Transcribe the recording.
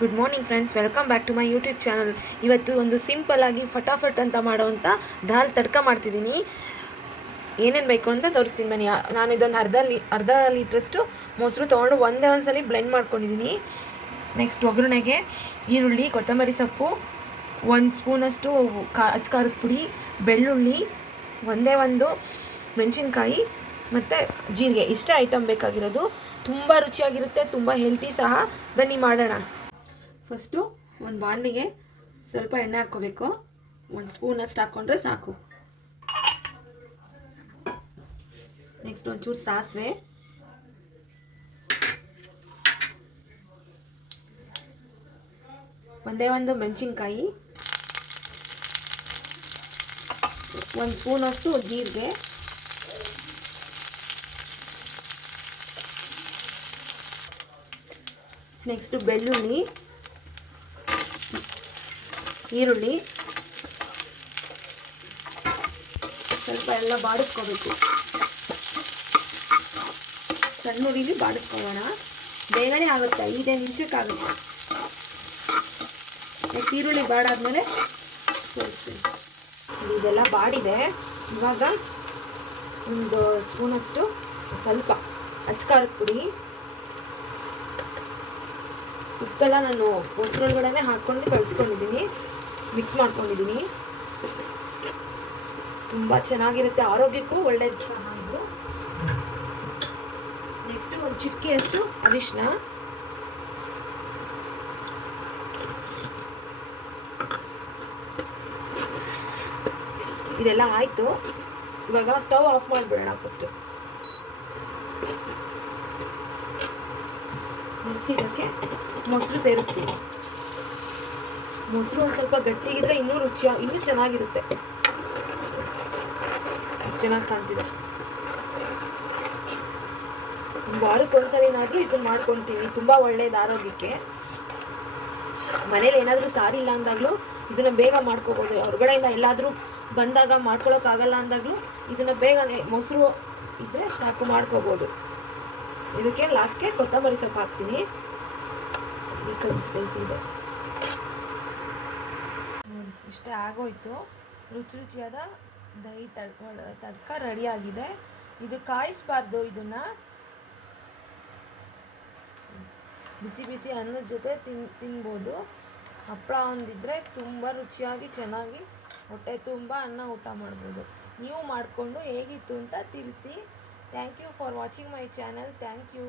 Good morning friends, welcome back to my YouTube channel. ಇವತ್ತು ಒಂದು simple ಆಗಿ ಫಟಾಫಟ್ ಅಂತ ಮಾಡೋವಂಥ ದಾಲ್ ತಡ್ಕ ಮಾಡ್ತಿದ್ದೀನಿ. ಏನೇನು ಬೇಕು ಅಂತ ತೋರಿಸ್ತೀನಿ ಬನ್ನಿ. ನಾನು ಇದೊಂದು ಅರ್ಧ ಲೀಟ್ರಷ್ಟು ಮೊಸರು ತೊಗೊಂಡು ಒಂದೇ ಸಲ ಬ್ಲೆಂಡ್ ಮಾಡ್ಕೊಂಡಿದ್ದೀನಿ. ನೆಕ್ಸ್ಟ್ ಒಗ್ಗರಣೆಗೆ ಈರುಳ್ಳಿ, ಕೊತ್ತಂಬರಿ ಸೊಪ್ಪು, 1 ಸ್ಪೂನಷ್ಟು ಅಚ್ಕಾರದ ಪುಡಿ, ಬೆಳ್ಳುಳ್ಳಿ, ಒಂದು ಮೆಣಸಿನ್ಕಾಯಿ ಮತ್ತು ಜೀರಿಗೆ, ಇಷ್ಟೇ ಐಟಮ್ ಬೇಕಾಗಿರೋದು. ತುಂಬ ರುಚಿಯಾಗಿರುತ್ತೆ, ತುಂಬ ಹೆಲ್ತಿ ಸಹ. ಬನ್ನಿ ಮಾಡೋಣ. ಫಸ್ಟು ಒಂದು ಬಾಣಲಿಗೆ ಸ್ವಲ್ಪ ಎಣ್ಣೆ ಹಾಕ್ಕೋಬೇಕು. 1 ಸ್ಪೂನಷ್ಟು ಹಾಕ್ಕೊಂಡ್ರೆ ಸಾಕು. ನೆಕ್ಸ್ಟ್ ಒಂಚೂರು ಸಾಸಿವೆ, ಒಂದು ಮೆಣಸಿನ್ಕಾಯಿ, 1 ಸ್ಪೂನಷ್ಟು ಜೀರಿಗೆ, ನೆಕ್ಸ್ಟು ಬೆಳ್ಳುಳ್ಳಿ, ಈರುಳ್ಳಿ ಸ್ವಲ್ಪ ಎಲ್ಲ ಬಾಡಿಸ್ಕೋಬೇಕು. ಸಣ್ಣ ಉರಿಲಿ ಬಾಡಿಸ್ಕೊಳ್ಳೋಣ. ಬೇಗನೆ ಆಗುತ್ತೆ, 5 ನಿಮಿಷಕ್ಕಾಗುತ್ತೆ. ನೆಕ್ಸ್ಟ್ ಈರುಳ್ಳಿ ಬಾಡಾದ್ಮೇಲೆ ತೋರಿಸ್ತೀನಿ. ಇದೆಲ್ಲ ಬಾಡಿದೆ. ಇವಾಗ 1 ಸ್ಪೂನಷ್ಟು ಸ್ವಲ್ಪ ಅಚ್ಕಾರದ ಪುಡಿ, ಉಪ್ಪೆಲ್ಲ ನಾನು ಮೊಸರೊಳಗಡೆ ಹಾಕ್ಕೊಂಡು ಕಲಿಸ್ಕೊಂಡಿದ್ದೀನಿ, ಮಿಕ್ಸ್ ಮಾಡ್ಕೊಂಡಿದ್ದೀನಿ. ತುಂಬ ಚೆನ್ನಾಗಿರುತ್ತೆ, ಆರೋಗ್ಯಕ್ಕೂ ಒಳ್ಳೇದು ಸಹ ಇದು. ನೆಕ್ಸ್ಟ್ ಒಂದು ಚಿಟಿಕೆಯಷ್ಟು ಅರಿಶಿನ, ಇದೆಲ್ಲ ಆಯಿತು. ಇವಾಗ ಸ್ಟವ್ ಆಫ್ ಮಾಡಿಬಿಡೋಣ ಫಸ್ಟು. ನೆಕ್ಸ್ಟ್ ಇದಕ್ಕೆ ಮೊಸರು ಸೇರಿಸ್ತೀನಿ. ಮೊಸರು ಒಂದು ಸ್ವಲ್ಪ ಗಟ್ಟಿಗಿದ್ರೆ ಇನ್ನೂ ಚೆನ್ನಾಗಿರುತ್ತೆ. ಅಷ್ಟು ಚೆನ್ನಾಗಿ ಕಾಣ್ತಿದೆ. ವಾರಕ್ಕೆ ಒಂದ್ಸಲಿನಾದರೂ ಇದನ್ನು ಮಾಡ್ಕೊಳ್ತೀವಿ, ತುಂಬ ಒಳ್ಳೇದು ಆರೋಗ್ಯಕ್ಕೆ. ಮನೇಲಿ ಏನಾದರೂ ಸಾರಿಲ್ಲ ಅಂದಾಗಲೂ ಇದನ್ನು ಬೇಗ ಮಾಡ್ಕೋಬೋದು. ಹೊರಗಡೆಯಿಂದ ಎಲ್ಲಾದರೂ ಬಂದಾಗ ಮಾಡ್ಕೊಳಕ್ಕಾಗಲ್ಲ ಅಂದಾಗಲೂ ಇದನ್ನು ಬೇಗನೆ ಮೊಸರು ಇದ್ದರೆ ಸಾಕು, ಮಾಡ್ಕೋಬೋದು. ಇದಕ್ಕೆ ಲಾಸ್ಟ್ಗೆ ಕೊತ್ತಂಬರಿ ಸೊಪ್ಪು ಹಾಕ್ತೀನಿ. ಈ ಕನ್ಸಿಸ್ಟೆನ್ಸಿ ಇದೆ. ಇಷ್ಟೇ ಆಗೋಯ್ತು. ರುಚಿಯಾದ ದಹಿ ತಡ್ಕ ರೆಡಿಯಾಗಿದೆ. ಇದು ಕಾಯಿಸ್ಬಾರ್ದು. ಇದನ್ನು ಬಿಸಿ ಬಿಸಿ ಅನ್ನದ ಜೊತೆ ತಿನ್ಬೋದು. ಹಪ್ಪಳ ಒಂದಿದ್ರೆ ತುಂಬ ರುಚಿಯಾಗಿ ಚೆನ್ನಾಗಿ ಹೊಟ್ಟೆ ತುಂಬ ಅನ್ನ ಊಟ ಮಾಡ್ಬೋದು. ನೀವು ಮಾಡಿಕೊಂಡು ಹೇಗಿತ್ತು ಅಂತ ತಿಳಿಸಿ. Thank you for watching my channel. Thank you.